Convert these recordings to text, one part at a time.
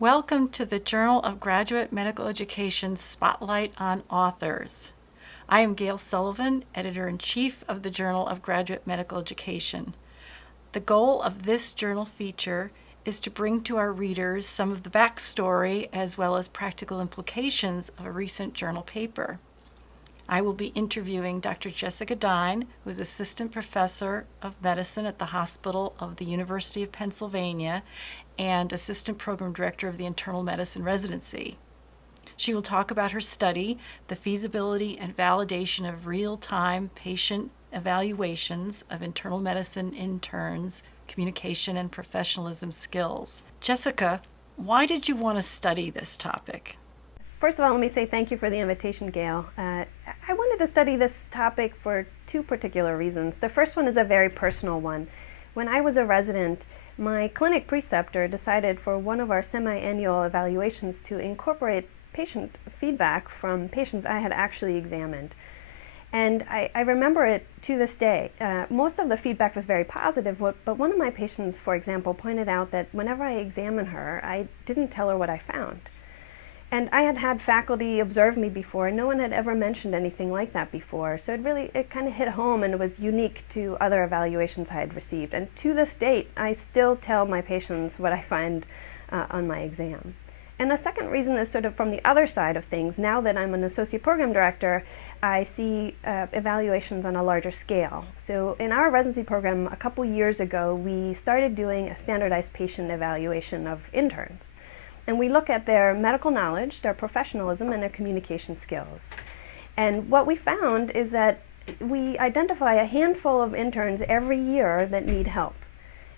Welcome to the Journal of Graduate Medical Education Spotlight on Authors. I am Gail Sullivan, Editor-in-Chief of the Journal of Graduate Medical Education. The goal of this journal feature is to bring to our readers some of the backstory as well as practical implications of a recent journal paper. I will be interviewing Dr. Jessica Dine, who is Assistant Professor of Medicine at the Hospital of the University of Pennsylvania and Assistant Program Director of the Internal Medicine Residency. She will talk about her study, the feasibility and validation of real-time patient evaluations of internal medicine interns, communication and professionalism skills. Jessica, why did you want to study this topic? First of all, let me say thank you for the invitation, Gail. I wanted to study this topic for two particular reasons. The first one is a very personal one. When I was a resident, my clinic preceptor decided for one of our semi-annual evaluations to incorporate patient feedback from patients I had actually examined. And I remember it to this day. Most of the feedback was very positive, but one of my patients, for example, pointed out that whenever I examined her, I didn't tell her what I found. And I had had faculty observe me before, and no one had ever mentioned anything like that before. So it kind of hit home, and it was unique to other evaluations I had received. And to this date, I still tell my patients what I find on my exam. And the second reason is sort of from the other side of things. Now that I'm an associate program director, I see evaluations on a larger scale. So in our residency program, a couple years ago, we started doing a standardized patient evaluation of interns. And we look at their medical knowledge, their professionalism, and their communication skills. And what we found is that we identify a handful of interns every year that need help.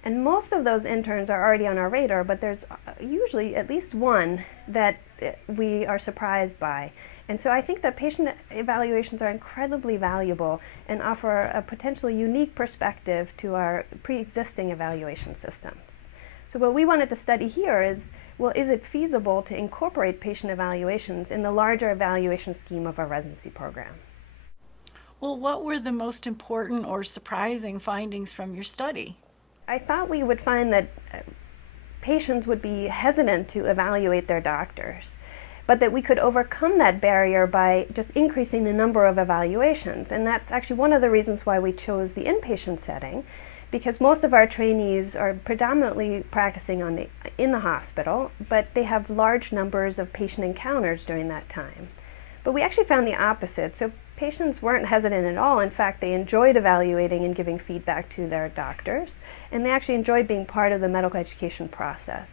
And most of those interns are already on our radar, but there's usually at least one that we are surprised by. And so I think that patient evaluations are incredibly valuable and offer a potentially unique perspective to our pre-existing evaluation systems. So what we wanted to study here is, well, is it feasible to incorporate patient evaluations in the larger evaluation scheme of our residency program? Well, what were the most important or surprising findings from your study? I thought we would find that patients would be hesitant to evaluate their doctors, but that we could overcome that barrier by just increasing the number of evaluations. And that's actually one of the reasons why we chose the inpatient setting, because most of our trainees are predominantly practicing in the hospital, but they have large numbers of patient encounters during that time. But we actually found the opposite. So patients weren't hesitant at all. In fact, they enjoyed evaluating and giving feedback to their doctors, and they actually enjoyed being part of the medical education process.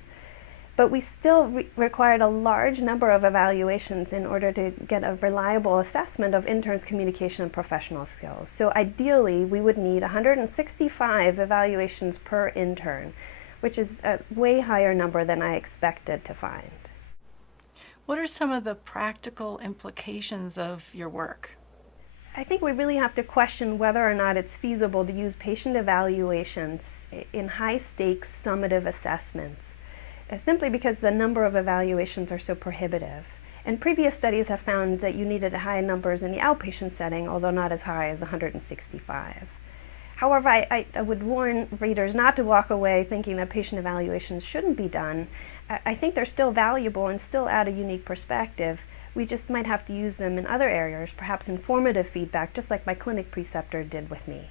But we still required a large number of evaluations in order to get a reliable assessment of interns' communication and professional skills. So ideally, we would need 165 evaluations per intern, which is a way higher number than I expected to find. What are some of the practical implications of your work? I think we really have to question whether or not it's feasible to use patient evaluations in high-stakes summative assessments, simply because the number of evaluations are so prohibitive. And previous studies have found that you needed high numbers in the outpatient setting, although not as high as 165. However, I would warn readers not to walk away thinking that patient evaluations shouldn't be done. I think they're still valuable and still add a unique perspective. We just might have to use them in other areas, perhaps informative feedback, just like my clinic preceptor did with me.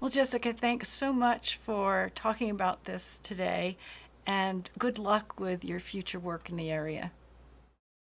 Well, Jessica, thanks so much for talking about this today, and good luck with your future work in the area.